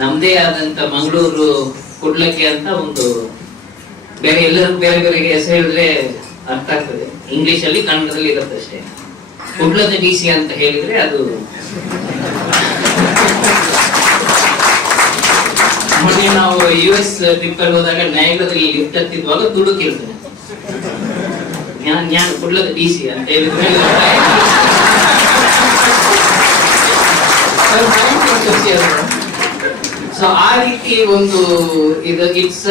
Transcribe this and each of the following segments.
ನಮ್ದೇ ಆದಂತ ಮಂಗಳೂರು ಕುಡ್ಲಕ್ಕೆ ಅಂತ ಒಂದು ಬೇರೆ ಎಲ್ಲರೂ ಬೇರೆ ಬೇರೆ ಹೆಸರು ಹೇಳಿದ್ರೆ ಅರ್ಥ ಆಗ್ತದೆ. ಇಂಗ್ಲಿಷ್ ಅಲ್ಲಿ ಕನ್ನಡದಲ್ಲಿ ಇರುತ್ತೆ ಅಷ್ಟೇ. ಕುಡ್ಲದ ಡಿ ಸಿ ಅಂತ ಹೇಳಿದ್ರೆ ಅದು ಮೊನ್ನೆ ನಾವು ಯು ಎಸ್ ಟ್ರಿಪ್ ಅಲ್ಲಿ ಹೋದಾಗ ನ್ಯಾಯಾಲಯದಲ್ಲಿ ಲಿಫ್ಟ್ ಹತ್ತಿದ್ವಾಗ ತುಡುಕಿರ್ತದೆ ಜ್ಞಾನ, ಕುಡ್ಲದ ಡಿ ಸಿ ಅಂತ ಹೇಳಿದ್ರೆ ಸೊ ಆ ರೀತಿ ಒಂದು ಇದು ಇಟ್ಸ್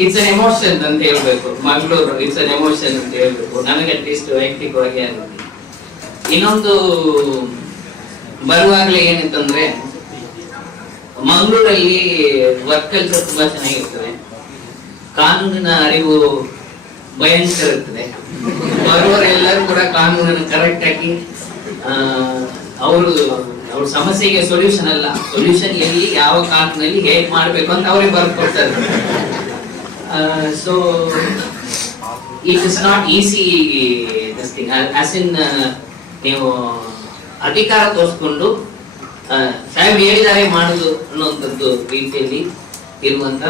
ಇಟ್ಸ್ ಅನ್ ಎಮೋಷನ್ ಅಂತ ಹೇಳ್ಬೇಕು. ಮಂಗಳೂರು ಇಟ್ಸ್ ಅನ್ ಎಮೋಷನ್ ಅಂತ ಹೇಳ್ಬೇಕು. ನನಗೆ ಅಟ್ಲೀಸ್ಟ್ ವೈಯಕ್ತಿಕವಾಗಿ ಅನ್ನೋದು ಇನ್ನೊಂದು ಬರುವಾಗಲೇ ಏನಂತಂದ್ರೆ, ಮಂಗಳೂರಲ್ಲಿ ವರ್ಕ್ ಕಲ್ಚರ್ ತುಂಬಾ ಚೆನ್ನಾಗಿರ್ತದೆ. ಕಾನೂನಿನ ಅರಿವು ಭಯಂಕರ ಇರ್ತದೆ. ಬರುವವರೆಲ್ಲರೂ ಕೂಡ ಕಾನೂನನ್ನು ಕರೆಕ್ಟ್ ಆಗಿ ಅವರು ಅವ್ರ ಸಮಸ್ಯೆಗೆ ಸೊಲ್ಯೂಷನ್ ಅಲ್ಲ. ಸೊಲ್ಯೂಷನ್ ಎಲ್ಲಿ, ಯಾವ ಕಾಲದಲ್ಲಿ ಹೇಗೆ ಮಾಡ್ಬೇಕು ಅಂತ ಅವರೇ ಬರ್ಕೊಡ್ತಾರೆ. So it is not easy this thing as in ನೀವು ಅಧಿಕಾರ ತೋರಿಸ್ಕೊಂಡು ಸಾಹೇಬ್ ಹೇಳಿದ್ದಾರೆ ಮಾಡುದು ಅನ್ನುವಂಥದ್ದು ರೀತಿಯಲ್ಲಿ ಇರುವಂತ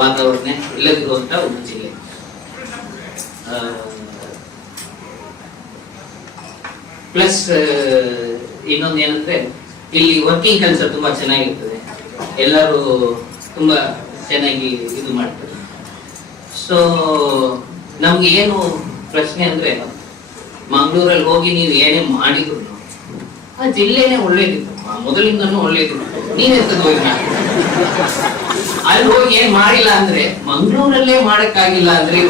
ವಾತಾವರಣ ಇಲ್ಲದಿರುವಂತ ಒಂದು ಜಿಲ್ಲೆ. ಪ್ಲಸ್ ಇನ್ನೊಂದು ಏನಂದ್ರೆ ಇಲ್ಲಿ ವರ್ಕಿಂಗ್ ಕಲ್ಚರ್ ತುಂಬಾ ಚೆನ್ನಾಗಿರ್ತದೆ. ಎಲ್ಲರೂ ತುಂಬಾ ಚೆನ್ನಾಗಿ ಇದು ಮಾಡ್ತಾರೆ. ಸೊ ನಮ್ಗೆ ಏನು ಪ್ರಶ್ನೆ ಅಂದ್ರೆ, ಮಂಗಳೂರಲ್ಲಿ ಹೋಗಿ ನೀವು ಏನೇ ಮಾಡಿದ್ರು ಆ ಜಿಲ್ಲೆನೇ ಒಳ್ಳೇದಿತ್ತು. ಒಳ್ಳೇದು ಒಳ್ಳೇದಿತ್ತು. ನೀವೆಂತದ್ದು ಹೋಗಿ? ಅಲ್ಲಿ ಹೋಗಿ ಏನ್ ಮಾಡಿಲ್ಲ ಅಂದ್ರೆ, ಮಂಗಳೂರಲ್ಲೇ ಮಾಡಕ್ಕಾಗಿಲ್ಲ ಅಂದ್ರೆ?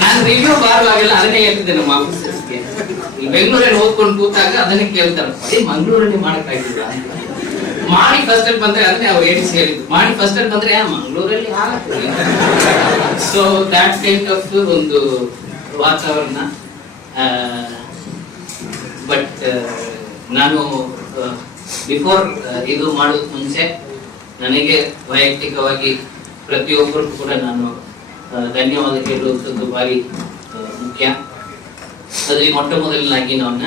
ನಾನು ರಿವ್ಯೂ ಬಾರಲಾಗಿಲ್ಲ ಅದನ್ನೇ ಹೇಳ್ತಿದ್ದೆ ನಮ್ಮ ಆಫೀಸರ್ಸ್ಗೆ ಈ ಬೆಂಗಳೂರಲ್ಲಿ ಓದ್ಕೊಂಡು ಕೂತಾಗ ಅದನ್ನೇ ಕೇಳ್ತಾರೆ. ಅದೇ ಮಂಗಳೂರಲ್ಲಿ ಮಾಡಕ್ಕಾಗಿಲ್ಲ. ಮಾಡಿ ಫಸ್ಟ್ ಅಲ್ಲಿ ಬಂದ್ರೆ ಅದನ್ನೇ ಅವ್ರು ಹೇಳಿ ಹೇಳಿದ್ರು ಮಾಡಿ ಫಸ್ಟ್ ಅಲ್ಲಿ ಬಂದ್ರೆ ಮಂಗಳೂರಲ್ಲಿ ಸೊ ದ್ಯಾಟ್ ಕೈಂಡ್ ಆಫ್ ಒಂದು ವಾತಾವರಣ ಬಟ್ ನಾನು ಬಿಫೋರ್ ಇದು ಮಾಡೋದ್ ಮುಂಚೆ ನನಗೆ ವೈಯಕ್ತಿಕವಾಗಿ ಪ್ರತಿಯೊಬ್ಬರಿಗೂ ಕೂಡ ನಾನು ಧನ್ಯವಾದ ಹೇಳುವಂಥದ್ದು ಭಾರಿ ಮುಖ್ಯ. ಅದರಲ್ಲಿ ಮೊಟ್ಟ ಮೊದಲನಾಗಿ ನನ್ನ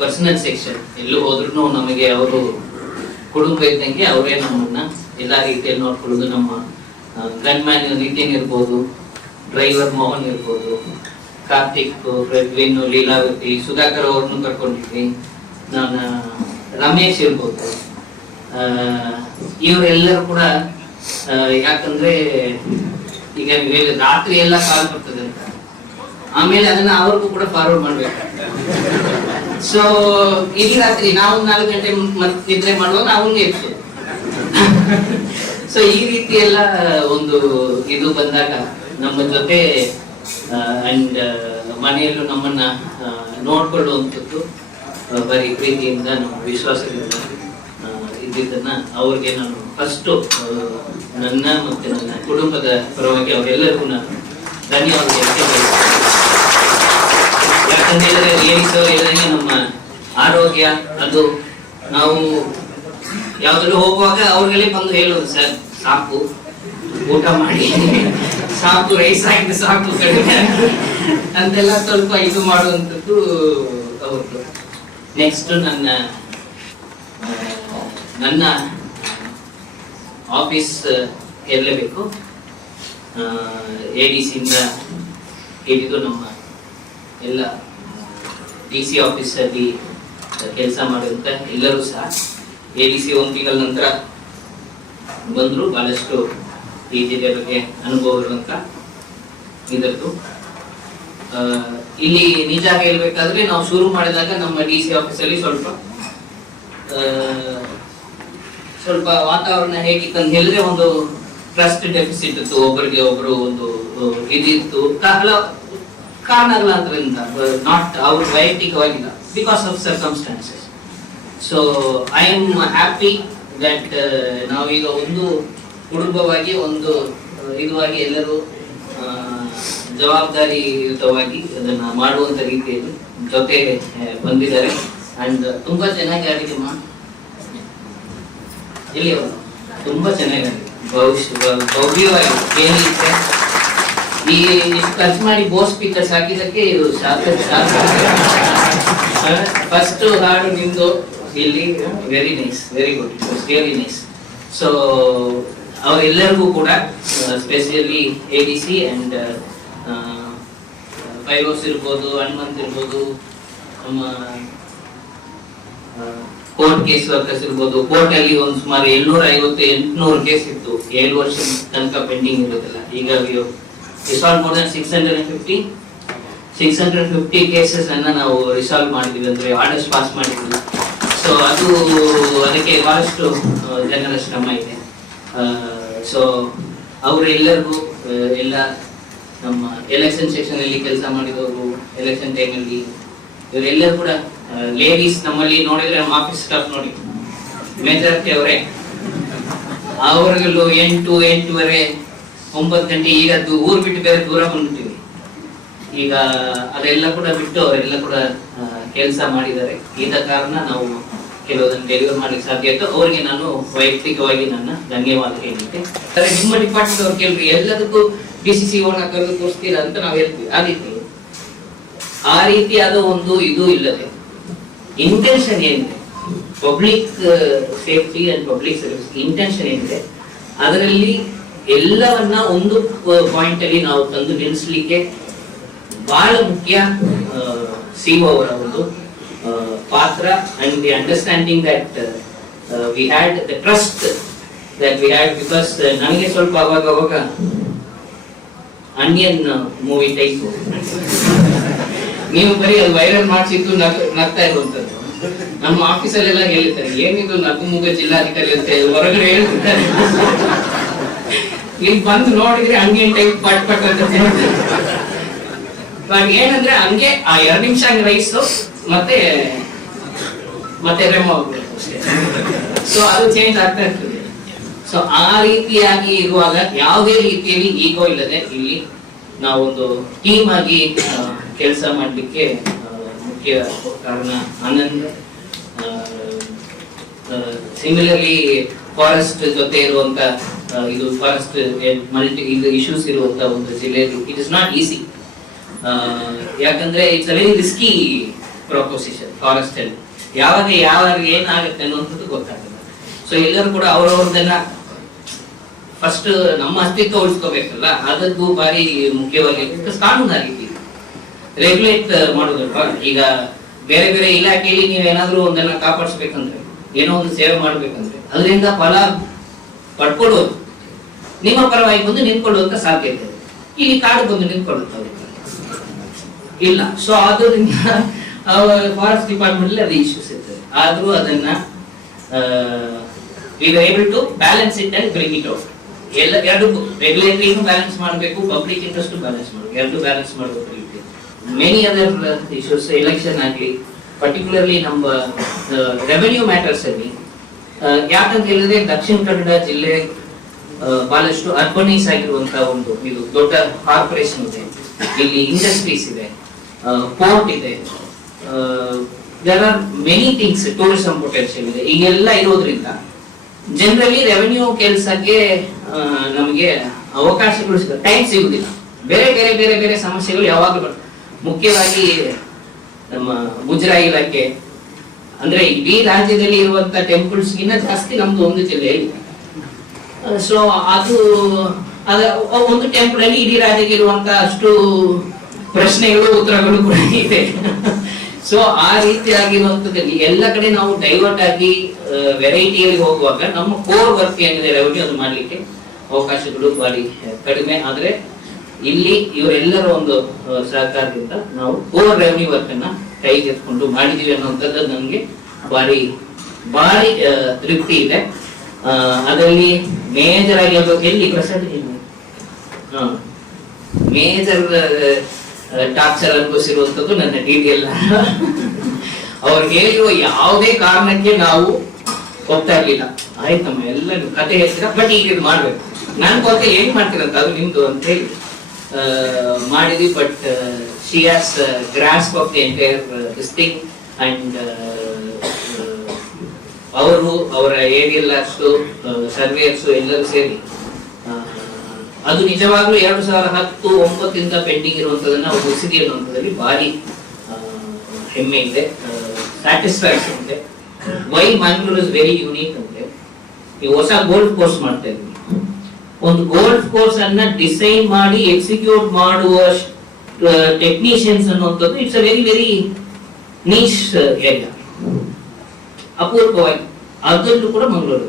ಪರ್ಸನಲ್ ಸೆಕ್ಷನ್ ಎಲ್ಲೂ ಹೋದ್ರೂ ನಮಗೆ ಅವರು ಕುಟುಂಬ ಇದ್ದಂಗೆ ಅವರೇ ನಮ್ಮನ್ನ ಎಲ್ಲಾ ರೀತಿಯಲ್ಲಿ ನೋಡ್ಕೊಳ್ಳೋದು. ನಮ್ಮ ಗನ್ ಮ್ಯಾನ್ ನಿತಿನ್ ಇರ್ಬೋದು ಡ್ರೈವರ್ ಮೋಹನ್ ಇರ್ಬೋದು, ಕಾರ್ತಿಕ್ ಪ್ರದ್ವಿನ್ ಲೀಲಾವತಿ, ಸುಧಾಕರ್ ಅವ್ರನ್ನು ಕರ್ಕೊಂಡಿದ್ವಿ. ನಾನು, ರಮೇಶ್ ಇರ್ಬೋದು. ಇವರೆಲ್ಲರೂ ಕೂಡ ಯಾಕಂದ್ರೆ, ಈಗ ರಾತ್ರಿ ಎಲ್ಲ ಕಾಲ್ ಬರ್ತದೆ ಆಮೇಲೆ ಅದನ್ನ ಅವ್ರಿಗೂ ಕೂಡ ಫಾರ್ವರ್ಡ್ ಮಾಡ್ಬೇಕು. ಸೊ ಇಡೀ ರಾತ್ರಿ ನಾವು ನಾಲ್ಕು ಗಂಟೆ ನಿದ್ರೆ ಮಾಡುವಾಗ ನಾವು ಎತ್ತು ಸೊ ಈ ರೀತಿ ಎಲ್ಲ ಒಂದು ಇದು ಬಂದಾಗ ನಮ್ಮ ಜೊತೆ ಅಂಡ್ ಮನೆಯಲ್ಲೂ ನಮ್ಮನ್ನ ನೋಡ್ಕೊಳ್ಳುವಂಥದ್ದು ಬರೀ ಪ್ರೀತಿಯಿಂದ ನಮ್ಮ ವಿಶ್ವಾಸದಿಂದ ಇದ್ದಿದ್ದನ್ನ ಅವ್ರಿಗೆ ನಾನು ಫಸ್ಟ್ ನನ್ನ ಮತ್ತೆ ನನ್ನ ಕುಟುಂಬದ ಪರವಾಗಿ ಅವರೆಲ್ಲರಿಗೂ ನಾನು ಧನ್ಯವಾದ ಹೇಳ್ತಾ ಬಯಸ್ತೇನೆ. ಯಾಕಂತ ಹೇಳಿದ್ರೆ ನಮ್ಮ ಆರೋಗ್ಯ, ಅದು, ನಾವು ಯಾವ್ದಾದ್ರು ಹೋಗುವಾಗ ಅವ್ರಿಗೆಲ್ಲೇ ಬಂದು ಹೇಳೋದು ಸರ್, ಸಾಕು, ಊಟ ಮಾಡಿ. ಸಾಕು ರೈಸ್ ಆಗಿದೆ ಸಾಕು ಕಡಿಮೆ ಅಂತೆಲ್ಲ ಸ್ವಲ್ಪ ಇದು ಮಾಡುವಂಥದ್ದು ಅವ್ರದ್ದು ನೆಕ್ಸ್ಟ್ ನನ್ನ ನನ್ನ ಆಫೀಸ್ ಇರಲೇಬೇಕು ಎ ಡಿ ಸಿಯಿಂದ ಹಿಡಿದು ನಮ್ಮ ಎಲ್ಲ ಡಿ ಸಿ ಆಫೀಸಲ್ಲಿ ಕೆಲಸ ಮಾಡುವಂತ ಎಲ್ಲರೂ ಸಹ ಎ ಡಿ ಸಿ ಒಂದು ತಿಂಗಳ ನಂತರ ಬಂದರು. ಭಾಳಷ್ಟು ಈ ಜಿಲ್ಲೆ ಬಗ್ಗೆ ಅನುಭವ ಇರುವಂತ ಇದರದ್ದು. ಇಲ್ಲಿ ನಿಜ ಹೇಳ್ಬೇಕಾದ್ರೆ ನಾವು ಶುರು ಮಾಡಿದಾಗ ನಮ್ಮ ಡಿ ಸಿ ಆಫೀಸಲ್ಲಿ ಸ್ವಲ್ಪ ಸ್ವಲ್ಪ ವಾತಾವರಣ ಹೇಗಿತ್ತು ಅಂತ ಹೇಳಿದ್ರೆ ಒಂದು ಟ್ರಸ್ಟ್ ಡೆಫಿಸಿಟ್ ಇತ್ತು ಒಬ್ಬರಿಗೆ ಒಬ್ರು ಒಂದು ಇದಿತ್ತು ಹಲವು ಕಾರಣಗಳಾದ್ರಿಂದ ನಾಟ್ ಅವ್ರು ವೈಯಕ್ತಿಕವಾಗಿಲ್ಲ. Because of circumstances so I am happy that ನಾವೀಗ ಒಂದು ಕುಟುಂಬವಾಗಿ, ಒಂದು ಇದುವಾಗಿ ಎಲ್ಲರೂ ಜವಾಬ್ದಾರಿಯುತವಾಗಿ ಅದನ್ನು ಮಾಡುವಂಥ ರೀತಿಯಲ್ಲಿ ಜೊತೆ ಬಂದಿದ್ದಾರೆ. ಅಂಡ್ ತುಂಬ ಚೆನ್ನಾಗಿ ಅಡಿಗೆ ಮಾ. ಇಲ್ಲಿ ತುಂಬಾ ಚೆನ್ನಾಗಿ ಏನಿದೆ ಈ ಖರ್ಚು ಮಾಡಿ ಬೋಸ್ ಸ್ಪೀಕರ್ಸ್ ಹಾಕಿದ್ದಕ್ಕೆ ಇದು ಫಸ್ಟ್ ಹಾಡು ನಿಮ್ದು ಇಲ್ಲಿ very nice very good it was really nice so ಅವರೆಲ್ಲರಿಗೂ ಕೂಡ specially A D C and Firoz ಇರ್ಬೋದು ಹನುಮಂತ್ ಇರ್ಬೋದು ನಮ್ಮ ಕೋರ್ಟ್ ಕೇಸ್ ವರ್ಕರ್ಸ್ ಇರ್ಬೋದು ಕೋರ್ಟ್ ಅಲ್ಲಿ ಒಂದು ಸುಮಾರು ಏಳ್ನೂರ ಐವತ್ತು ಎಂಟುನೂರು ಕೇಸ್ ಇತ್ತು. ಏಳು ವರ್ಷ ತನಕ ಪೆಂಡಿಂಗ್ ಇರೋದಿಲ್ಲ ಈಗ resolve more than six hundred fifty six hundred fifty cases ಅನ್ನ ನಾವು ರಿಸಾಲ್ವ್ ಮಾಡಿದ್ವಿ ಅಂದ್ರೆ ಆರ್ಡರ್ಸ್ ಪಾಸ್ ಮಾಡಿದ್ವಿ. ಸೊ ಅದು ಅದಕ್ಕೆ ಬಹಳಷ್ಟು ಜನರ ಶ್ರಮ ಇದೆ. ಸೊ ಅವರೆಲ್ಲರಿಗೂ ಎಲ್ಲ ನಮ್ಮ ಎಲೆಕ್ಷನ್ ಸೆಕ್ಷನ್ ಅಲ್ಲಿ ಕೆಲಸ ಮಾಡಿದವರು ಎಲೆಕ್ಷನ್ ಟೈಮಲ್ಲಿ ಇವರೆಲ್ಲರೂ ಕೂಡ ಲೇಡೀಸ್ ನಮ್ಮಲ್ಲಿ ನೋಡಿದ್ರೆ ನಮ್ಮ ಆಫೀಸ್ ಸ್ಟಾಫ್ ನೋಡಿ ಮೇಜಾರಿಟಿ ಅವರೇ ಅವರಿಗೆಲ್ಲೂ ಎಂಟು, ಎಂಟೂವರೆ, ಒಂಬತ್ತು ಗಂಟೆ ಈಗ ಊರು ಬಿಟ್ಟು ಬೇರೆ ದೂರ ಬಂದ್ಬಿಟ್ಟಿವಿ. ಈಗ ಅದೆಲ್ಲ ಕೂಡ ಬಿಟ್ಟು ಅವರೆಲ್ಲ ಕೂಡ ಕೆಲಸ ಮಾಡಿದ್ದಾರೆ. ಇದ ಕಾರಣ ನಾವು ಕೆಲವೊಂದನ್ನು ಡೆಲಿವರ್ ಮಾಡಲಿಕ್ಕೆ ಸಾಧ್ಯ ಆಯಿತು. ಅವರಿಗೆ ನಾನು ವೈಯಕ್ತಿಕವಾಗಿ ನನ್ನ ಧನ್ಯವಾದ ಹೇಳಿದ್ದೆ ಆದರೆ ನಿಮ್ಮ ಡಿಪಾರ್ಟ್ಮೆಂಟ್ ಅವ್ರು ಕೇಳಿದ್ರು ಎಲ್ಲದಕ್ಕೂ ಡಿ ಸಿ ಸಿ ಓನ ಕರೆದು ತೋರಿಸ್ತೀರಾ ಅಂತ ನಾವು ಹೇಳ್ತೀವಿ. ಆ ರೀತಿ, ಆ ರೀತಿಯಾದ ಒಂದು ಇದು ಇಲ್ಲದೆ. ಇಂಟೆನ್ಷನ್ ಏನಿದೆ? Public safety and public service intention ಏನಿದೆ? ಅದರಲ್ಲಿ ಎಲ್ಲವನ್ನ ಒಂದು ಪಾಯಿಂಟ್ ಅಲ್ಲಿ ನಾವು ತಂದು ನಿಲ್ಲಿಸಲಿಕ್ಕೆ ಬಹಳ ಮುಖ್ಯ ಸಿಒ ಅವರ ಒಂದು ಆ, ಪಾತ್ರ and the understanding that we had the trust that we had because ನನಗೆ ಸ್ವಲ್ಪ ಅವಾಗ ಅವಾಗ ಅನ್ಯನ್ ಮೂವಿ ಟೈಪ್ ನೀವು ಬರೀ ಅದು ವೈರಲ್ ಮಾಡಿಸಿದ್ದು ನಗ್ತಾ ಇರುವಂತದ್ದು. ನಮ್ಮ ಆಫೀಸಲ್ಲೆಲ್ಲ ಹೇಳಿದ್ದಾರೆ ಏನಿದು ನಗುಮುಗ ಜಿಲ್ಲಾಧಿಕಾರಿ ಅಂತ ಹೊರಗಡೆ ಹೇಳ್ತಾರೆ ಇಲ್ಲಿ ಬಂದು ನೋಡಿದ್ರೆ ಹಂಗೆ ಟೈಪ್ ಪಟ್ ಪಟ್ ಅಂತ ಏನಂದ್ರೆ ಹಂಗೆ ಆ ಎರಡು ನಿಮಿಷ ಹಂಗೆ ರೈಸ್, ಮತ್ತೆ ಮತ್ತೆ ರೆಮ್ ಆಗ್ಬೇಕು ಸೊ ಅದು ಚೇಂಜ್ ಆಗ್ತಾ ಇರ್ತದೆ. ಸೊ ಆ ರೀತಿಯಾಗಿ ಇರುವಾಗ ಯಾವುದೇ ರೀತಿಯಲ್ಲಿ ಈಗೋ ಇಲ್ಲದೆ ಇಲ್ಲಿ ನಾವೊಂದು ಟೀಮ್ ಆಗಿ ಕೆಲಸ ಮಾಡಲಿಕ್ಕೆ ಮುಖ್ಯ ಕಾರಣ ಆನಂದ್. ಸಿಮಿಲರ್ಲಿ ಫಾರೆಸ್ಟ್ ಜೊತೆ ಇರುವಂತ ಇದು ಫಾರೆಸ್ಟ್ ಮಲ್ಟಿ, ಇದು ಇಶ್ಯೂಸ್ ಇರುವಂತ ಒಂದು ಜಿಲ್ಲೆಯಲ್ಲಿ ಇಟ್ ಇಸ್ ನಾಟ್ ಈಸಿ ಯಾಕಂದ್ರೆ it's very risky proposition forest ಅಲ್ಲಿ. ಯಾವಾಗ ಯಾವಾಗ ಏನಾಗುತ್ತೆ ಅನ್ನುವಂಥದ್ದು ಗೊತ್ತಾಗಲ್ಲ. ಸೊ ಎಲ್ಲರೂ ಕೂಡ ಅವ್ರವ್ರದನ್ನ ಫಸ್ಟ್ ನಮ್ಮ ಅಸ್ತಿತ್ವ ಉಳಿಸ್ಕೋಬೇಕಲ್ಲ ಅದಕ್ಕೂ ಬಾರಿ ಮುಖ್ಯವಾಗಿ ಬಿಕಾಸ್ ಕಾನೂನು ಆ ರೀತಿ ರೆಗ್ಯುಲೇಟ್ ಮಾಡೋದಲ್ವಾ ಈಗ ಬೇರೆ ಬೇರೆ ಇಲಾಖೆಯಲ್ಲಿ ನೀವೇನಾದ್ರೂ ಒಂದನ್ನ ಕಾಪಾಡಿಸ್ಬೇಕಂದ್ರೆ, ಏನೋ ಒಂದು ಸೇವೆ ಮಾಡ್ಬೇಕಂದ್ರೆ, ಅದರಿಂದ ಫಲ ಪಡ್ಕೊಳ್ಳೋದು ನಿಮ್ಮ ಪರವಾಗಿ ಬಂದು ನಿಂತ್ಕೊಳ್ಳುವಂತ ಸಾಧ್ಯತೆ. ಇಲ್ಲಿ ಕಾಡು ಬಂದು ನಿಂತ್ಕೊಳ್ಳುತ್ತೆ. ಇಲ್ಲ ಸೊ ಆದ್ದರಿಂದ ಫಾರೆಸ್ಟ್ ಡಿಪಾರ್ಟ್ಮೆಂಟ್ ಅದು ಇಶ್ಯೂಸ್ ಇರ್ತದೆ. ಆದ್ರೂ ಅದನ್ನ able to balance it and bring it out ಎಲ್ಲ ಎರಡು ರೆಗ್ಯುಲೇಟರಿನು ಬ್ಯಾಲೆನ್ಸ್ ಮಾಡಬೇಕು ಪಬ್ಲಿಕ್ ಇಂಟ್ರೆಸ್ಟ್ ಬ್ಯಾಲೆನ್ಸ್ ಮಾಡಬೇಕು. ಎರಡು ಬ್ಯಾಲೆನ್ಸ್ ಮಾಡಬೇಕು ಮೆನಿ ಅದರ್ issues, ಎಲೆಕ್ಷನ್ ಆಗಲಿ ಪರ್ಟಿಕ್ಯುಲರ್ಲಿ ನಮ್ಮ ರೆವೆನ್ಯೂ ಮ್ಯಾಟರ್ಸ್ ಅಲ್ಲಿ ಆ, ಯಾಕಂತ ಹೇಳಿದ್ರೆ ದಕ್ಷಿಣ ಕನ್ನಡ ಜಿಲ್ಲೆ ಬಹಳಷ್ಟು ಅರ್ಬನೈಸ್ ಆಗಿರುವಂತಹ ಒಂದು ಇದು ದೊಡ್ಡ ಕಾರ್ಪೊರೇಷನ್ ಇದೆ. ಇಲ್ಲಿ ಇಂಡಸ್ಟ್ರೀಸ್ ಇದೆ ಪೋರ್ಟ್ ಇದೆ there are many things tourism potential ಇದೆ ಈಗೆಲ್ಲ ಇರೋದ್ರಿಂದ ಜನರಲಿ ರೆವೆನ್ಯೂ ಕೆಲಸಕ್ಕೆ ನಮಗೆ ಅವಕಾಶಗಳು ಟೈಮ್ ಸಿಗುದಿಲ್ಲ. ಬೇರೆ ಬೇರೆ ಬೇರೆ ಬೇರೆ ಸಮಸ್ಯೆಗಳು ಯಾವಾಗಲೂ ಬರ್ತವೆ. ಮುಖ್ಯವಾಗಿ ನಮ್ಮ ಮುಜರಾಯಿ ಇಲಾಖೆ, ಅಂದ್ರೆ ಇಡೀ ರಾಜ್ಯದಲ್ಲಿ ಇರುವಂತ ಟೆಂಪಲ್ಸ್ ಗಿನ್ನ ಜಾಸ್ತಿ ನಮ್ದು ಒಂದು ಜಿಲ್ಲೆಯಲ್ಲಿ ಸೊ ಅದು ಒಂದು ಟೆಂಪಲ್ ಅಲ್ಲಿ ಇಡೀ ರಾಜ್ಯಕ್ಕೆ ಇರುವಂತ ಅಷ್ಟು ಪ್ರಶ್ನೆಗಳು, ಉತ್ತರಗಳು ಕೂಡ ಇದೆ. ಸೊ ಆ ರೀತಿಯಾಗಿರುವಂತದ್ದಲ್ಲಿ ಎಲ್ಲ ಕಡೆ ನಾವು ಡೈವರ್ಟ್ ಆಗಿ ವೆರೈಟಿಯಲ್ಲಿ ಹೋಗುವಾಗ ನಮ್ಮ ಕೋರ್ ವರ್ಕ್ ಏನಿದೆ ರೆವೆನ್ಯೂ ಅದು ಮಾಡ್ಲಿಕ್ಕೆ ಅವಕಾಶಗಳು ಬಾರಿ ಕಡಿಮೆ. ಆದ್ರೆ ಇಲ್ಲಿ ಇವರೆಲ್ಲರ ಒಂದು ಸಹಕಾರದಿಂದ ನಾವು ಓವರ್ ರೆವೆನ್ಯೂ ವರ್ಕ್ ಅನ್ನ ಕೈಗೆತ್ಕೊಂಡು ಮಾಡಿದೀವಿ ಅನ್ನುವಂಥದ್ದು ನನಗೆ ಬಾರಿ ಬಾರಿ ಆ, ತೃಪ್ತಿ ಇದೆ. ಅದರಲ್ಲಿ ಮೇಜರ್ ಆಗಿ ಹೇಳ್ಬೇಕು ಎಲ್ಲಿ? ಪ್ರಸಾದ್ ಮೇಜರ್ ಟಾರ್ಚರ್ ಅನುಭವಿಸಿರುವಂತದ್ದು ನನ್ನ ಡಿ ಡಿ ಎಲ್ಲ ಅವ್ರು ಹೇಳಿರುವ ಯಾವುದೇ ಕಾರಣಕ್ಕೆ ನಾವು ಹೋಗ್ತಾ ಇರ್ಲಿಲ್ಲ. ಆಯ್ತಮ್ಮ ಎಲ್ಲ ಕತೆ ಹೇಳ್ತೀರಾ? ಬಟ್ ಈಗ ಇದು ಮಾಡ್ಬೇಕು. ನಾನು ಕೊರತೆ ಏನ್ ಮಾಡ್ತೀರಂತ? ಅದು ನಿಮ್ದು ಅಂತ ಹೇಳಿ. ಮಾಡಿದ್ವಿ but she has grasp of the entire this thing and ಅವರು ಅವರ ಏರಿಯಲ್ಲಷ್ಟು ಸರ್ವೇಯರ್ಸು ಸರ್ವೇಯರ್ಸ್ ಎಲ್ಲರೂ ಸೇರಿ ಅದು ನಿಜವಾಗ್ಲೂ ಎರಡು ಸಾವಿರ ಹತ್ತು ಒಂಬತ್ತಿಂದ ಪೆಂಡಿಂಗ್ ಇರುವಂತದನ್ನ ಮುಗಿಸಿದೆ ಅನ್ನುವಂಥದ್ದಲ್ಲಿ ಭಾರಿ ಹೆಮ್ಮೆ ಇದೆ ಸ್ಯಾಟಿಸ್ಫ್ಯಾಕ್ಷನ್ ಇದೆ. Why Mangalore is very unique ಅಂದ್ರೆ, ಈ ಹೊಸ ಗೋಲ್ಡ್ ಕೋರ್ಸ್ ಮಾಡ್ತಾ ಇದ್ವಿ. ಒಂದು ಗೋಲ್ಡ್ ಕೋರ್ಸ್ ಅನ್ನ ಡಿಸೈನ್ ಮಾಡಿ ಎಕ್ಸಿಕ್ಯೂಟ್ ಮಾಡುವ ಟೆಕ್ನಿಷಿಯನ್ಸ್ ಅನ್ನುವಂಥದ್ದು it's a very very niche area ಅಪೂರ್ವವಾಗಿ. ಅದರಲ್ಲೂ ಕೂಡ ಮಂಗಳೂರು.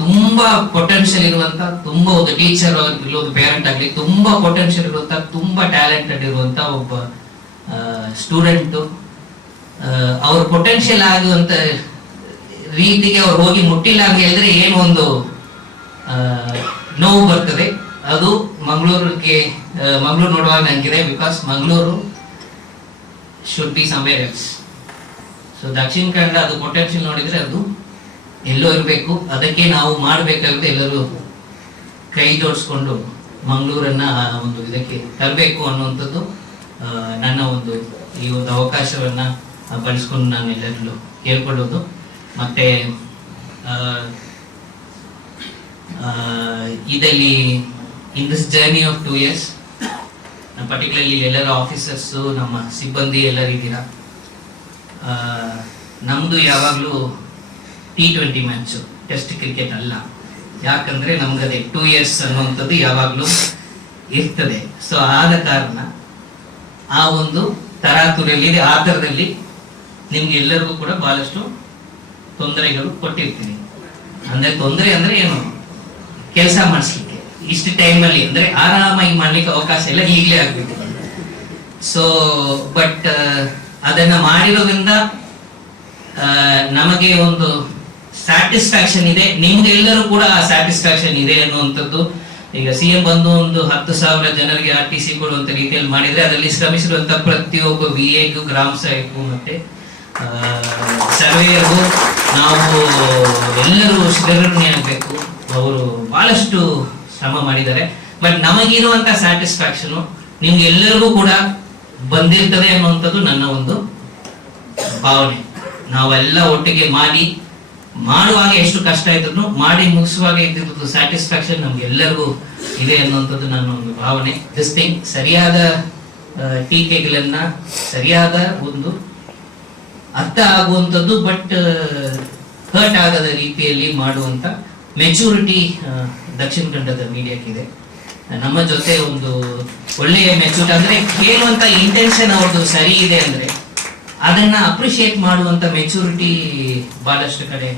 ತುಂಬಾ ಪೊಟೆನ್ಷಿಯಲ್ ಇರುವಂತ, ತುಂಬಾ ಒಂದು ಟೀಚರ್ ಆಗಿರ್ಲಿ ಒಂದು ಪೇರೆಂಟ್ ಆಗಲಿ, ತುಂಬಾ ಪೊಟೆನ್ಷಿಯಲ್ ಇರುವಂತ, ತುಂಬಾ ಟ್ಯಾಲೆಂಟೆಡ್ ಇರುವಂತ ಒಬ್ಬ ಸ್ಟೂಡೆಂಟ್ ಅವ್ರ ಪೊಟೆನ್ಷಿಯಲ್ ಆಗುವಂತ ರೀತಿಗೆ ಅವ್ರು ಹೋಗಿ ಮುಟ್ಟಿಲ್ಲ ಅಂತ ಹೇಳಿದ್ರೆ ಏನು ಒಂದು ನೋವು ಬರ್ತದೆ. ಅದು ಮಂಗಳೂರಿಗೆ ಮಂಗಳೂರು ನೋಡುವಾಗ ನನಗಿದೆ because Mangaluru should be somewhere else so Dakshina Kannada ಅದು ಪೊಟೆನ್ಷಿಯಲ್ ನೋಡಿದರೆ ಅದು ಎಲ್ಲೋ ಇರಬೇಕು. ಅದಕ್ಕೆ ನಾವು ಮಾಡಬೇಕಾಗುತ್ತೆ ಎಲ್ಲರೂ ಕೈ ಜೋಡಿಸ್ಕೊಂಡು ಮಂಗಳೂರನ್ನ ಒಂದು ಇದಕ್ಕೆ ತರಬೇಕು ಅನ್ನುವಂಥದ್ದು ನನ್ನ ಒಂದು ಈ ಒಂದು ಅವಕಾಶವನ್ನು ಬಳಸ್ಕೊಂಡು ನಾನು ಎಲ್ಲರಲ್ಲೂ ಕೇಳ್ಕೊಳ್ಳೋದು. ಮತ್ತೆ ಇದರಲ್ಲಿ in this journey of two years particularly ಎಲ್ಲರ ಆಫೀಸರ್ಸು ನಮ್ಮ ಸಿಬ್ಬಂದಿ ಎಲ್ಲರಿದ್ದೀರಾ ಆ, ನಮ್ದು ಯಾವಾಗಲೂ T twenty match test cricket ಅಲ್ಲ. ಯಾಕಂದರೆ ನಮ್ಗದೆ ಟೂ ಇಯರ್ಸ್ ಅನ್ನುವಂಥದ್ದು ಯಾವಾಗಲೂ ಇರ್ತದೆ. ಸೊ ಆದ ಕಾರಣ ಆ ಒಂದು ತರಾತುರಿಯಲ್ಲಿ ಆ ಥರದಲ್ಲಿ ನಿಮ್ಗೆ ಎಲ್ಲರಿಗೂ ಕೂಡ ಬಹಳಷ್ಟು ತೊಂದರೆಗಳು ಕೊಟ್ಟಿರ್ತೀನಿ. ಅಂದರೆ ತೊಂದರೆ ಅಂದರೆ ಏನು? ಕೆಲಸ ಮಾಡಿಸ್ಲಿಕ್ಕೆ. ಇಷ್ಟು ಟೈಮಲ್ಲಿ ಅಂದ್ರೆ ಆರಾಮಾಗಿ ಮಾಡ್ಲಿಕ್ಕೆ ಅವಕಾಶ ಇಲ್ಲ ಈಗಲೇ ಆಗ್ಬೇಕು ಸೊ ಬಟ್ ಅದನ್ನ ಮಾಡಿರೋದ್ರಿಂದ ನಮಗೆ ಒಂದು ಸ್ಯಾಟಿಸ್ಫ್ಯಾಕ್ಷನ್ ಇದೆ. ನಿಮ್ಗೆಲ್ಲರೂ ಕೂಡ ಆ ಸ್ಯಾಟಿಸ್ಫ್ಯಾಕ್ಷನ್ ಇದೆ ಅನ್ನುವಂಥದ್ದು. ಈಗ ಸಿ ಎಂ ಬಂದು ಒಂದು ಹತ್ತು ಸಾವಿರ ಜನರಿಗೆ ಆರ್ ಟಿ ಸಿ ಕೊಡುವಂತ ರೀತಿಯಲ್ಲಿ ಮಾಡಿದ್ರೆ ಅದರಲ್ಲಿ ಶ್ರಮಿಸಿರುವಂತ ಪ್ರತಿಯೊಬ್ಬ ವಿ ಎಗೂ ಗ್ರಾಮ ಸಹಾಯಕ್ಕೂ ಮತ್ತೆ ಸರ್ವೇಯರ್ಗೂ ನಾವು ಎಲ್ಲರೂ ಶಿರಋಣಿ ಆಗಬೇಕು ಅವರು ಬಹಳಷ್ಟು ಶ್ರಮ ಮಾಡಿದ್ದಾರೆ. ಬಟ್ ನಮಗಿರುವಂತ ಸ್ಯಾಟಿಸ್ಫ್ಯಾಕ್ಷನ್ ನಿಮ್ಗೆ ಎಲ್ಲರಿಗೂ ಕೂಡ ಬಂದಿರ್ತದೆ ಅನ್ನುವಂಥದ್ದು ನನ್ನ ಒಂದು ಭಾವನೆ. ನಾವೆಲ್ಲ ಒಟ್ಟಿಗೆ ಮಾಡಿ, ಮಾಡುವಾಗ ಎಷ್ಟು ಕಷ್ಟ ಇದ್ರು ಮಾಡಿ ಮುಗಿಸುವಾಗ ಇದ್ದಿದ್ದು ಸ್ಯಾಟಿಸ್ಫ್ಯಾಕ್ಷನ್ ನಮ್ಗೆ ಎಲ್ಲರಿಗೂ ಇದೆ ಅನ್ನುವಂಥದ್ದು ನನ್ನ ಒಂದು ಭಾವನೆ. ದಿಸ್ ಥಿಂಗ್ ಸರಿಯಾದ ಟೀಕೆಗಳನ್ನ ಸರಿಯಾದ ಒಂದು ಅರ್ಥ ಆಗುವಂಥದ್ದು ಬಟ್ ಹರ್ಟ್ ಆಗದ ರೀತಿಯಲ್ಲಿ ಮಾಡುವಂತ ಮೆಚುರಿಟಿ ದಕ್ಷಿಣ ಕನ್ನಡದ ಮೀಡಿಯಾಕ್ಕಿದೆ. ನಮ್ಮ ಜೊತೆ ಒಂದು ಒಳ್ಳೆಯ ಮೆಚೂರಿಟಿ ಅಂದ್ರೆ ಕೇಳುವಂತ ಇಂಟೆನ್ಷನ್ ಅವ್ರದ್ದು ಸರಿ ಇದೆ ಅಂದ್ರೆ ಅದನ್ನ ಅಪ್ರಿಶಿಯೇಟ್ ಮಾಡುವಂತ ಮೆಚೂರಿಟಿ ಬಹಳಷ್ಟು ಕಡೆ,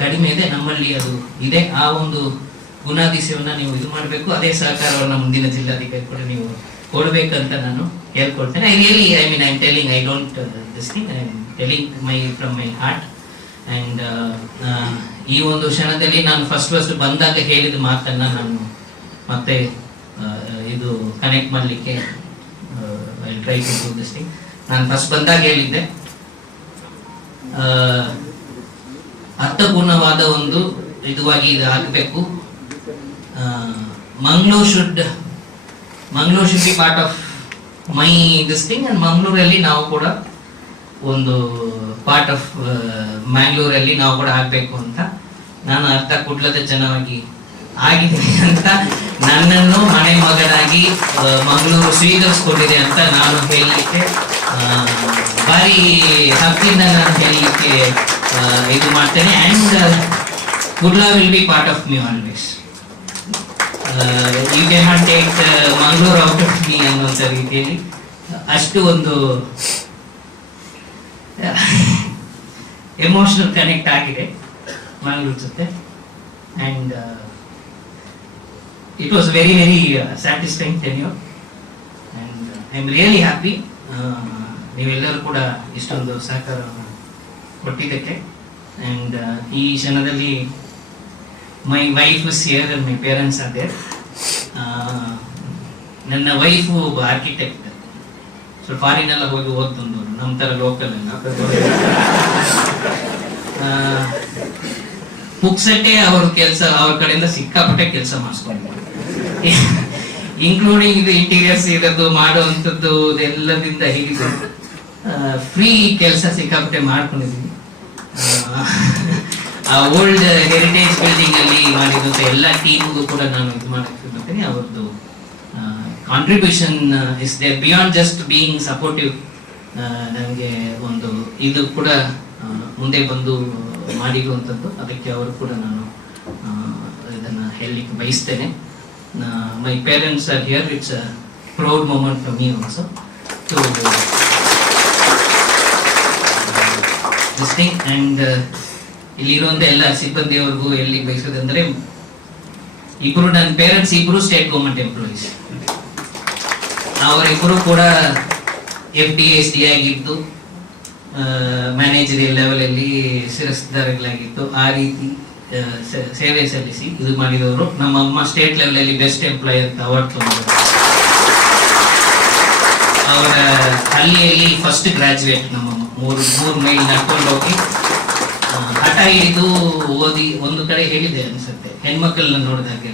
ಕಡಿಮೆ ಇದೆ. ನಮ್ಮಲ್ಲಿ ಅದು ಇದೆ. ಆ ಒಂದು ಗುಣಾದಿಶಯವನ್ನ ನೀವು ಇದು ಮಾಡಬೇಕು. ಅದೇ ಸಹಕಾರವನ್ನ ಮುಂದಿನ ಜಿಲ್ಲಾಧಿಕಾರಿ ಕೂಡ ನೀವು ಕೊಡಬೇಕಂತ ನಾನು ಹೇಳ್ಕೊಳ್ತೇನೆ I really I mean I am telling I don't this thing I telling my from my heart and ಈ ಒಂದು ಕ್ಷಣದಲ್ಲಿ ನಾನು ಫಸ್ಟ್ ಫಸ್ಟ್ ಬಂದಾಗ ಹೇಳಿದ ಮಾತನ್ನ ನಾನು ಮತ್ತೆ ಇದು ಕನೆಕ್ಟ್ ಮಾಡಲಿಕ್ಕೆ ಟ್ರೈ ಟು ನಾನು ಫಸ್ಟ್ ಬಂದಾಗ ಹೇಳಿದ್ದೆ. ಅರ್ಥಪೂರ್ಣವಾದ ಒಂದು ಇದುವಾಗಿ ಇದು ಆಗಬೇಕು. Mangalore should Mangalore should be part of my this thing and ಮಂಗಳೂರಲ್ಲಿ ನಾವು ಕೂಡ ಒಂದು ಪಾರ್ಟ್ ಆಫ್ ಮ್ಯಾಂಗ್ಳೂರಲ್ಲಿ ನಾವು ಕೂಡ ಆಗಬೇಕು ಅಂತ ನಾನು ಅರ್ಥ ಕೊಡ್ಲದ ಜನವಾಗಿ ಆಗಿದ್ದೀನಿ ಅಂತ ನನ್ನನ್ನು ಮನೆ ಮಗನಾಗಿ ಮಂಗಳೂರು ಸ್ವೀಕರಿಸ್ಕೊಂಡಿದೆ ಅಂತ ನಾನು ಹೇಳಲಿಕ್ಕೆ ಬಾರಿ ಹಕ್ಕಿಂದ ನಾನು ಹೇಳಲಿಕ್ಕೆ ಇದು ಮಾಡ್ತೇನೆ. And Kudla will be part of me always you can not take Mangaluru out of me ಅನ್ನುವಂಥ ರೀತಿಯಲ್ಲಿ ಅಷ್ಟು ಒಂದು ಎಮೋಷನಲ್ ಕನೆಕ್ಟ್ ಆಗಿದೆ. ಜೊತೆ and it was very very satisfying tenure and I am really happy ನೀವೆಲ್ಲರೂ ಕೂಡ ಇಷ್ಟೊಂದು ಸಹಕಾರವನ್ನು ಕೊಟ್ಟಿದ್ದಕ್ಕೆ. ಆ್ಯಂಡ್ ಈ ಕ್ಷಣದಲ್ಲಿ my wife is here and my parents are there ನನ್ನ ವೈಫು ಒಬ್ಬ ಆರ್ಕಿಟೆಕ್ಟ್ ಸ್ವಲ್ಪ ಫಾರಿನ್ ಎಲ್ಲ ಹೋಗಿ ಓದ್ತಂದು ನಮ್ಮ ಥರ ಲೋಕಲ್ ಎಲ್ಲ ಆ, ಪುಕ್ಸಟ್ಟೆ ಅವ್ರ ಕೆಲಸ, ಅವ್ರ ಕಡೆಯಿಂದ ಸಿಕ್ಕಾಪಟ್ಟೆ ಕೆಲಸ ಮಾಡಿಸ್ಕೊಂಡಿದ್ದಾರೆ ಇನ್ಕ್ಲೂಡಿಂಗ್ ಇದು ಇಂಟೀರಿಯರ್ಸ್ ಇರೋದು, ಮಾಡುವಂಥದ್ದು, ಇದೆಲ್ಲದಿಂದ ಹಿಡಿದು ಫ್ರೀ ಕೆಲಸ ಸಿಕ್ಕಾಪಟ್ಟೆ ಮಾಡ್ಕೊಂಡಿದ್ದೀನಿ ಆ ಓಲ್ಡ್ ಹೆರಿಟೇಜ್ ಬಿಲ್ಡಿಂಗ್ ಅಲ್ಲಿ ಮಾಡಿದಂತ ಎಲ್ಲ ಟೀಮ್ಗೂ ಕೂಡ ನಾನು ಇದು ಅವರದ್ದು ಅವ್ರದ್ದು contribution is they beyond just being supportive ನನಗೆ ಒಂದು ಇದು ಕೂಡ ಮುಂದೆ ಬಂದು ಮಾಡಿರುವಂಥದ್ದು ಅದಕ್ಕೆ ಅವರು ಕೂಡ ನಾನು ಇದನ್ನು ಹೇಳಲಿಕ್ಕೆ ಬಯಸ್ತೇನೆ. My parents are here it's a proud moment for me also to listening thing ಇಲ್ಲಿರುವಂಥ ಎಲ್ಲ ಸಿಬ್ಬಂದಿಯವ್ರಿಗೂ ಎಲ್ಲಿ ಬಯಸೋದಂದರೆ ಇಬ್ಬರು ನನ್ನ ಪೇರೆಂಟ್ಸ್ ಇಬ್ಬರು ಸ್ಟೇಟ್ ಗೌರ್ಮೆಂಟ್ ಎಂಪ್ಲಾಯೀಸ್ ಅವರಿಬ್ಬರು ಕೂಡ ಎಫ್ ಡಿ ಎಸ್ ಡಿ ಆಗಿದ್ದು ಮ್ಯಾನೇಜರಿಯಲ್ ಲೆವೆಲಲ್ಲಿ ಶಿರಸ್ದಾರಗಳಾಗಿತ್ತು ಆ ರೀತಿ ಸೇವೆ ಸಲ್ಲಿಸಿ ಇದು ಮಾಡಿದವರು ನಮ್ಮ ಅಮ್ಮ ಸ್ಟೇಟ್ ಲೆವೆಲಲ್ಲಿ ಬೆಸ್ಟ್ ಎಂಪ್ಲಾಯ್ ಅಂತ ಅವಾರ್ಡ್ ತಗೊಂಡ್ರು ಅವರ ಹಳ್ಳಿಯಲ್ಲಿ ಫಸ್ಟ್ ಗ್ರಾಜುಯೇಟ್ ನಮ್ಮಮ್ಮ ಮೂರು ಮೂರು ಮೈಲ್ ನಡ್ಕೊಂಡು ಹೋಗಿ ಆ, ಹಠ ಹಿಡಿದು ಓದಿ ಒಂದು ಕಡೆ ಹೇಳಿದೆ ಅನ್ಸುತ್ತೆ. ಹೆಣ್ಮಕ್ಳನ್ನ ನೋಡಿದಾಗ